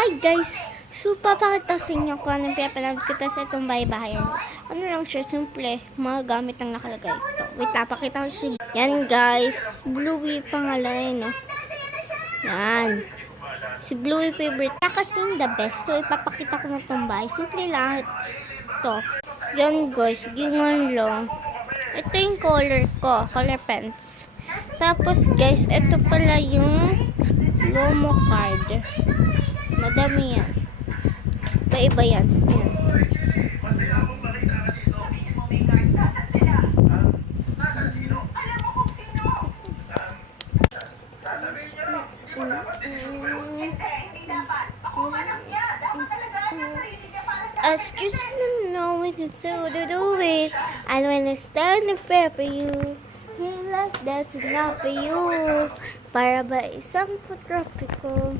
Hi guys! So, papakita sa inyo kung anong pinapanood kita sa itong bahay-bahayan. Ano lang siya, simple. Mga gamit ang nakalagay ito. Wait, napakita ko si... Yan guys, Bluey pangalan, no? Yan. Si Bluey favorite. Kasing the best. So, ipapakita ko na itong bahay. Simple lang ito. Yan guys, gingan lang. Ito yung color ko, color pens. Tapos guys, ito pala yung Lomo card. Madami yan. Iba-iba yan. Ayan. As just to know what to do it. I wanna stand and pray for you. He like that's enough for you. Para ba isang tropical.